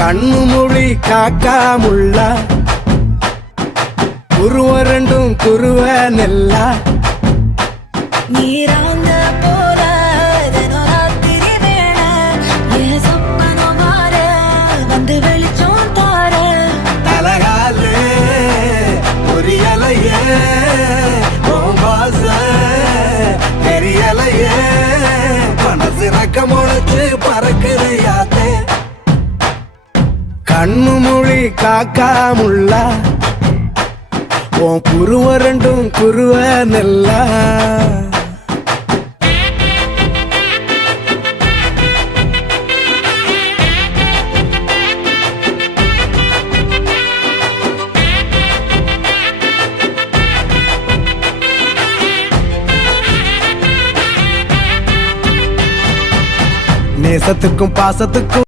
கண்ணு மொழி காக்காமுள்ள குருவ ரெண்டும் குருவ நெல்லா நீராங்க போல ராத்திரி வேண என் சொப்பனம் மாற வந்து வெளிச்சம் தார தலகாலே பொரியலையே ஓம்பாச தெரியலையே மனசு ரக்க முளைச்சு பறக்குறையாத்தே கண்ணு மொழி காக்காமுள்ள உன் குருவ ரெண்டும் குருவ நெல்லா நேசத்துக்கும் பாசத்துக்கும்